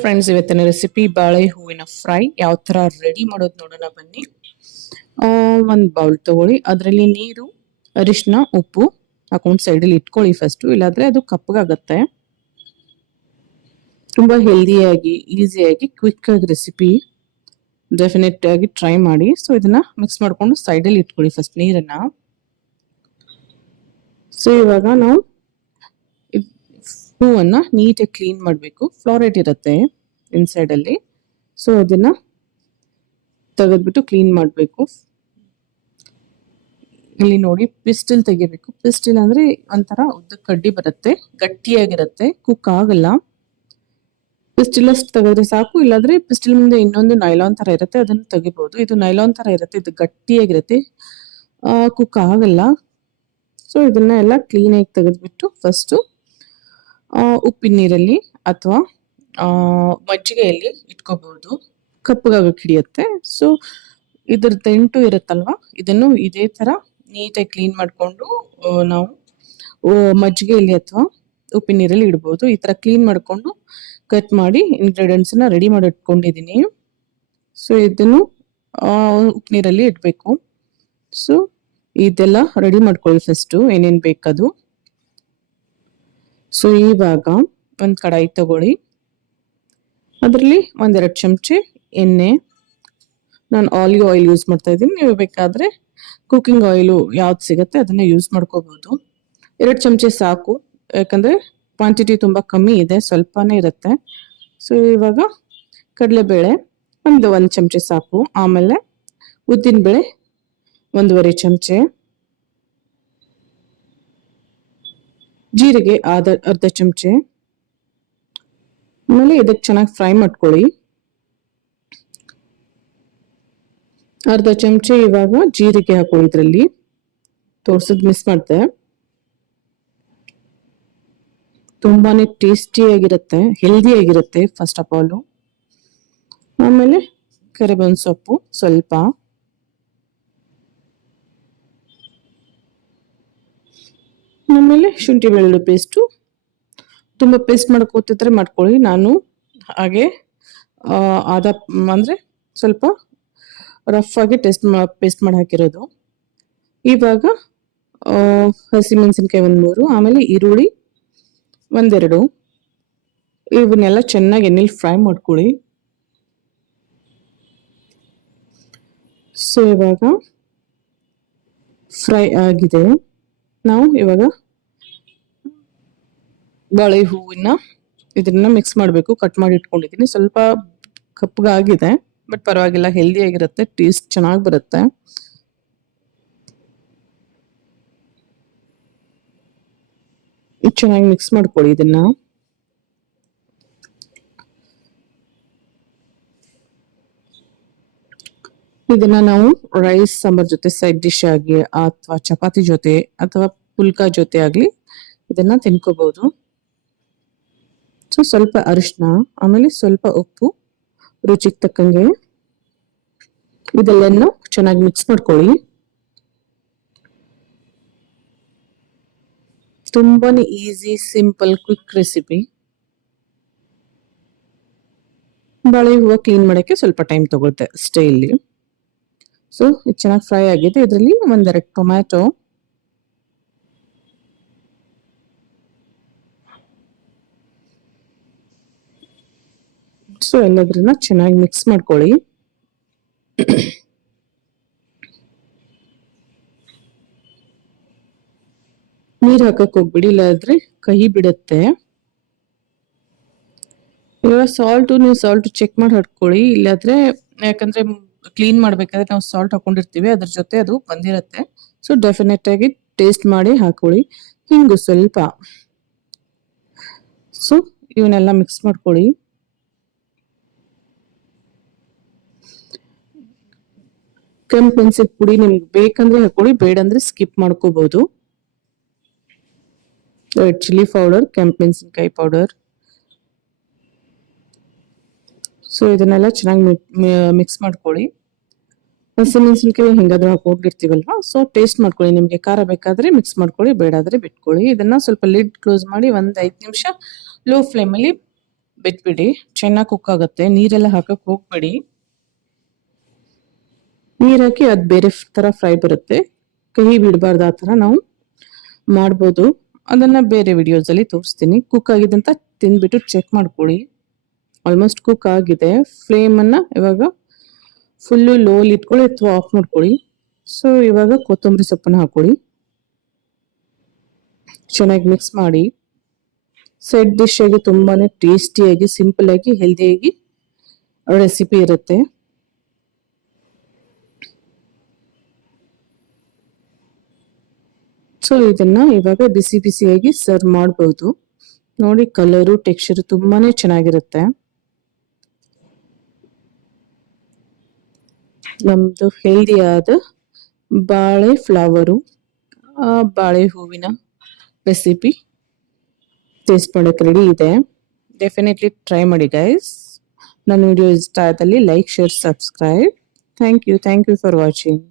Friends ಇವತ್ತಿನ recipe ಬಾಳೆ ಹೂವಿನ ಫ್ರೈ ಯಾವ ತರ ರೆಡಿ ಮಾಡೋದು ನೋಡೋಣ ಬನ್ನಿ. ಒಂದು ಬೌಲ್ ತಗೊಳ್ಳಿ. ಅದರಲ್ಲಿ ನೀರು ಅರಿಶಿನ ಉಪ್ಪು ಹಾಕೊಂಡು ಸೈಡಲ್ಲಿ ಇಟ್ಕೊಳ್ಳಿ ಫಸ್ಟು ಇಲ್ಲಾಂದ್ರೆ ಅದು ಕಪ್ಪಗಾಗತ್ತೆ. ತುಂಬಾ ಹೆಲ್ದಿಯಾಗಿ ಈಸಿಯಾಗಿ ಕ್ವಿಕ್ ಆಗಿ ರೆಸಿಪಿ ಡೆಫಿನೆಟ್ ಆಗಿ ಟ್ರೈ ಮಾಡಿ. ಸೊ ಇದನ್ನ ಮಿಕ್ಸ್ ಮಾಡ್ಕೊಂಡು ಸೈಡಲ್ಲಿ ಇಟ್ಕೊಳ್ಳಿ ಫಸ್ಟ್ ನೀರನ್ನ. ಸೊ ಇವಾಗ ನಾವು ಹೂವನ್ನ ನೀಟಾಗಿ ಕ್ಲೀನ್ ಮಾಡಬೇಕು. ಫ್ಲೋರೈಟ್ ಇರುತ್ತೆ ಇನ್ಸೈಡಲ್ಲಿ ಸೊ ಅದನ್ನು ತೆಗೆದ್ಬಿಟ್ಟು ಕ್ಲೀನ್ ಮಾಡಬೇಕು. ಇಲ್ಲಿ ನೋಡಿ ಪಿಸ್ಟಿಲ್ ತೆಗಿಬೇಕು. ಪಿಸ್ಟಿಲ್ ಅಂದರೆ ಒಂಥರ ಉದ್ದ ಕಡ್ಡಿ ಬರುತ್ತೆ. ಗಟ್ಟಿಯಾಗಿರುತ್ತೆ. ಕುಕ್ ಆಗಲ್ಲ. ಪಿಸ್ಟಿಲ್ ಅಷ್ಟು ತೆಗೆದ್ರೆ ಸಾಕು. ಇಲ್ಲಾಂದ್ರೆ ಪಿಸ್ಟಿಲ್ ಮುಂದೆ ಇನ್ನೊಂದು ನೈಲಾನ್ ಥರ ಇರುತ್ತೆ. ಅದನ್ನು ತೆಗಿಬೋದು. ಇದು ನೈಲಾನ್ ಥರ ಇರುತ್ತೆ. ಇದು ಗಟ್ಟಿಯಾಗಿರುತ್ತೆ. ಕುಕ್ ಆಗಲ್ಲ. ಸೊ ಇದನ್ನ ಎಲ್ಲ ಕ್ಲೀನಾಗಿ ತೆಗೆದ್ಬಿಟ್ಟು ಫಸ್ಟು ಉಪ್ಪಿನ ನೀರಲ್ಲಿ ಅಥವಾ ಮಜ್ಜಿಗೆಯಲ್ಲಿ ಇಟ್ಕೋಬಹುದು. ಕಪ್ಪಗಾಗಕ್ಕೆ ಹಿಡಿಯುತ್ತೆ ಸೊ ಇದ್ರ ತೆಂಟು ಇರುತ್ತಲ್ವಾ? ಇದನ್ನು ಇದೇ ತರ ನೀಟಾಗಿ ಕ್ಲೀನ್ ಮಾಡಿಕೊಂಡು ನಾವು ಮಜ್ಜಿಗೆಯಲ್ಲಿ ಅಥವಾ ಉಪ್ಪಿನ ನೀರಲ್ಲಿ ಇಡ್ಬೋದು. ಈ ತರ ಕ್ಲೀನ್ ಮಾಡಿಕೊಂಡು, ಕಟ್ ಮಾಡಿ ಇಂಗ್ರೀಡಿಯೆಂಟ್ಸ್ನ ರೆಡಿ ಮಾಡಿ ಇಟ್ಕೊಂಡಿದ್ದೀನಿ. ಸೊ ಇದನ್ನು ಉಪ್ಪು ನೀರಲ್ಲಿ ಇಡಬೇಕು. ಸೊ ಇದೆಲ್ಲ ರೆಡಿ ಮಾಡ್ಕೊಳ್ಳಿ ಫಸ್ಟು ಏನೇನು ಬೇಕದು. ಸೊ ಇವಾಗ ಒಂದು ಕಡಾಯಿ ತಗೊಳ್ಳಿ. ಅದರಲ್ಲಿ ಒಂದೆರಡು ಚಮಚೆ ಎಣ್ಣೆ. ನಾನು ಆಲಿವ್ ಆಯಿಲ್ ಯೂಸ್ ಮಾಡ್ತಾ ಇದ್ದೀನಿ. ನೀವು ಬೇಕಾದರೆ ಕುಕಿಂಗ್ ಆಯಿಲು ಯಾವ್ದು ಸಿಗುತ್ತೆ ಅದನ್ನು ಯೂಸ್ ಮಾಡ್ಕೋಬೋದು. ಎರಡು ಚಮಚೆ ಸಾಕು. ಯಾಕಂದರೆ ಕ್ವಾಂಟಿಟಿ ತುಂಬ ಕಮ್ಮಿ ಇದೆ, ಸ್ವಲ್ಪನೇ ಇರುತ್ತೆ. ಸೊ ಇವಾಗ ಕಡಲೆಬೇಳೆ ಒಂದು ಒಂದು ಚಮಚೆ ಸಾಕು. ಆಮೇಲೆ ಉದ್ದಿನಬೇಳೆ ಒಂದೂವರೆ ಚಮಚೆ. ಜೀರಿಗೆ ಆದ ಅರ್ಧ ಚಮಚೆ. ಆಮೇಲೆ ಇದಕ್ಕೆ ಚೆನ್ನಾಗಿ ಫ್ರೈ ಮಾಡ್ಕೊಳ್ಳಿ. ಅರ್ಧ ಚಮಚೆ ಇವಾಗ ಜೀರಿಗೆ ಹಾಕೊಳ್ಳಿ ಇದರಲ್ಲಿ. ತೋರ್ಸದ್ ಮಿಸ್ ಮಾಡ್ದೆ. ತುಂಬಾನೇ ಟೇಸ್ಟಿಯಾಗಿರುತ್ತೆ ಹೆಲ್ದಿ ಆಗಿರುತ್ತೆ ಫಸ್ಟ್ ಆಫ್ ಆಲ್ ಆಮೇಲೆ ಕರಿಬೇವಿನ ಸೊಪ್ಪು ಸ್ವಲ್ಪ. ಆಮೇಲೆ ಶುಂಠಿ ಬೆಳ್ಳುಳ್ಳಿ ಪೇಸ್ಟು ತುಂಬ ಪೇಸ್ಟ್ ಮಾಡ್ಕೋತಿದ್ರೆ ಮಾಡ್ಕೊಳ್ಳಿ. ನಾನು ಹಾಗೆ ಆದ ಅಂದರೆ ಸ್ವಲ್ಪ ರಫ್ ಆಗಿ ಟೆಸ್ಟ್ ಪೇಸ್ಟ್ ಮಾಡಿ ಹಾಕಿರೋದು. ಇವಾಗ ಹಸಿಮೆಣಸಿನ್ಕಾಯಿ ಒಂದು ಮೂರು, ಆಮೇಲೆ ಈರುಳ್ಳಿ ಒಂದೆರಡು. ಇವನ್ನೆಲ್ಲ ಚೆನ್ನಾಗಿ ಎಣ್ಣೆಲಿ ಫ್ರೈ ಮಾಡ್ಕೊಳ್ಳಿ. ಸೊ ಇವಾಗ ಫ್ರೈ ಆಗಿದೆ. ನಾವು ಇವಾಗ ಬಾಳೆ ಹೂವಿನ ಇದನ್ನ ಮಿಕ್ಸ್ ಮಾಡಬೇಕು. ಕಟ್ ಮಾಡಿ ಇಟ್ಕೊಂಡಿದ್ದೀನಿ. ಸ್ವಲ್ಪ ಕಪ್ಪಗಾಗಿದೆ ಬಟ್ ಪರವಾಗಿಲ್ಲ ಹೆಲ್ದಿ ಆಗಿರುತ್ತೆ. ಟೇಸ್ಟ್ ಚೆನ್ನಾಗಿ ಬರುತ್ತೆ. ಚೆನ್ನಾಗಿ ಮಿಕ್ಸ್ ಮಾಡ್ಕೊಳ್ಳಿ ಇದನ್ನ. ಇದನ್ನ ನಾವು ರೈಸ್ ಸಾಂಬಾರ್ ಜೊತೆ ಸೈಡ್ ಡಿಶ್ ಆಗಿ, ಅಥವಾ ಚಪಾತಿ ಜೊತೆ, ಅಥವಾ ಪುಲ್ಕಾ ಜೊತೆ ಆಗ್ಲಿ ಇದನ್ನ ತಿನ್ಕೋಬಹುದು ಸೊ ಸ್ವಲ್ಪ ಅರಿಶಿನ ಆಮೇಲೆ ಸ್ವಲ್ಪ ಉಪ್ಪು, ರುಚಿಗೆ ತಕ್ಕಂಗೆ ಇದೆಲ್ಲ ಚೆನ್ನಾಗಿ ಮಿಕ್ಸ್ ಮಾಡ್ಕೊಳ್ಳಿ. ತುಂಬಾ ಈಸಿ ಸಿಂಪಲ್ ಕ್ವಿಕ್ ರೆಸಿಪಿ ಬಾಳೆ ಹೂವು ಕ್ಲೀನ್ ಮಾಡೋಕ್ಕೆ ಸ್ವಲ್ಪ ಟೈಮ್ ತಗೊಳ್ತೆ ಸ್ಟೇ ಇಲ್ಲಿ ಸೊ ಇದು ಚೆನ್ನಾಗಿ ಫ್ರೈ ಆಗಿದೆ. ಇದರಲ್ಲಿ ಒಂದೆರಡು ಟೊಮ್ಯಾಟೊ ಸೊ ಎಲ್ಲದ್ರನ್ನ ಚೆನ್ನಾಗಿ ಮಿಕ್ಸ್ ಮಾಡ್ಕೊಳ್ಳಿ. ನೀರು ಹಾಕಕ್ ಹೋಗ್ಬಿಡಿ, ಇಲ್ಲಾದ್ರೆ ಕಹಿ ಬಿಡುತ್ತೆ. ಇವಾಗ ಸಾಲ್ಟು ನೀವು ಸಾಲ್ಟ್ ಚೆಕ್ ಮಾಡಿ ಹಾಕೊಳ್ಳಿ ಇಲ್ಲಾದ್ರೆ, ಯಾಕಂದ್ರೆ ಕ್ಲೀನ್ ಮಾಡ್ಬೇಕಾದ್ರೆ ನಾವು ಸಾಲ್ಟ್ ಹಾಕೊಂಡಿರ್ತೀವಿ, ಅದ್ರ ಜೊತೆ ಅದು ಬಂದಿರತ್ತೆ. ಸೊ ಡೆಫಿನೆಟ್ ಆಗಿ ಟೇಸ್ಟ್ ಮಾಡಿ ಹಾಕೊಳ್ಳಿ. ಹಿಂಗು ಸ್ವಲ್ಪ. ಸೊ ಇವನ್ನೆಲ್ಲ ಮಿಕ್ಸ್ ಮಾಡ್ಕೊಳ್ಳಿ. ಕೆಂಪು ಮೆಣಸಿನ ಪುಡಿ ನಿಮ್ಗೆ ಬೇಕಂದ್ರೆ ಹಾಕೊಳ್ಳಿ ಬೇಡ ಅಂದ್ರೆ ಸ್ಕಿಪ್ ಮಾಡ್ಕೋಬಹುದು ರೆಡ್ ಚಿಲ್ಲಿ ಪೌಡರ್, ಕೆಂಪು ಮೆಣಸಿನಕಾಯಿ ಪೌಡರ್. ಸೊ ಇದನ್ನೆಲ್ಲ ಚೆನ್ನಾಗಿ ಮಿಕ್ಸ್ ಮಾಡ್ಕೊಳ್ಳಿ. ಹಸಿಮೆಣಸಿನ್ಕಾಯಿ ಹೆಂಗಾದ್ರೂ ಹಾಕೊಂಡಿರ್ತೀವಲ್ವಾ ಸೊ ಟೇಸ್ಟ್ ಮಾಡ್ಕೊಳ್ಳಿ. ನಿಮಗೆ ಖಾರ ಬೇಕಾದ್ರೆ ಮಿಕ್ಸ್ ಮಾಡ್ಕೊಳ್ಳಿ, ಬೇಡಾದ್ರೆ ಬಿಟ್ಕೊಳ್ಳಿ. ಇದನ್ನ ಸ್ವಲ್ಪ ಲಿಡ್ ಕ್ಲೋಸ್ ಮಾಡಿ ಒಂದು ಐದು ನಿಮಿಷ ಲೋ ಫ್ಲೇಮಲ್ಲಿ ಬಿಟ್ಬಿಡಿ. ಚೆನ್ನಾಗಿ ಕುಕ್ ಆಗುತ್ತೆ. ನೀರೆಲ್ಲ ಹಾಕಕ್ಕೆ ಹೋಗ್ಬೇಡಿ. ನೀರ್ ಹಾಕಿ ಅದ್ ಬೇರೆ ಥರ ಫ್ರೈ ಬರುತ್ತೆ. ಕಹಿ ಬಿಡಬಾರ್ದು ಆ ಥರ ನಾವು ಮಾಡ್ಬೋದು. ಅದನ್ನು ಬೇರೆ ವಿಡಿಯೋಸಲ್ಲಿ ತೋರಿಸ್ತೀನಿ. ಕುಕ್ ಆಗಿದಂತ ತಿಂದ್ಬಿಟ್ಟು ಚೆಕ್ ಮಾಡ್ಕೊಳ್ಳಿ. ಆಲ್ಮೋಸ್ಟ್ ಕುಕ್ ಆಗಿದೆ. ಫ್ಲೇಮನ್ನು ಇವಾಗ ಫುಲ್ಲು ಲೋಲಿ ಇಟ್ಕೊಳ್ಳಿ ಅಥವಾ ಆಫ್ ಮಾಡ್ಕೊಳ್ಳಿ ಸೊ ಇವಾಗ ಕೊತ್ತಂಬರಿ ಸೊಪ್ಪನ್ನು ಹಾಕೊಳ್ಳಿ ಚೆನ್ನಾಗಿ ಮಿಕ್ಸ್ ಮಾಡಿ. ಸೆಟ್ ಡಿಶ್ ಆಗಿ ತುಂಬಾ ಟೇಸ್ಟಿಯಾಗಿ ಸಿಂಪಲ್ ಆಗಿ ಹೆಲ್ದಿಯಾಗಿ ರೆಸಿಪಿ ಇರುತ್ತೆ. ಸೊ ಇದನ್ನ ಇವಾಗ ಬಿಸಿ ಬಿಸಿಯಾಗಿ ಸರ್ವ್ ಮಾಡಬಹುದು ನೋಡಿ ಕಲರು ಟೆಕ್ಸ್ಚರ್ ತುಂಬಾನೇ ಚೆನ್ನಾಗಿರುತ್ತೆ. ನಮ್ದು ಹೆಲ್ದಿಯಾದ ಬಾಳೆ ಫ್ಲವರು ಬಾಳೆ ಹೂವಿನ ರೆಸಿಪಿ ಟೇಸ್ಟ್ ಮಾಡೋಕೆ ರೆಡಿ ಇದೆ. ಡೆಫಿನೆಟ್ಲಿ ಟ್ರೈ ಮಾಡಿ ಗೈಸ್ ನನ್ನ ವಿಡಿಯೋ ಇಷ್ಟ ಆದಲ್ಲಿ like share subscribe thank you thank you for watching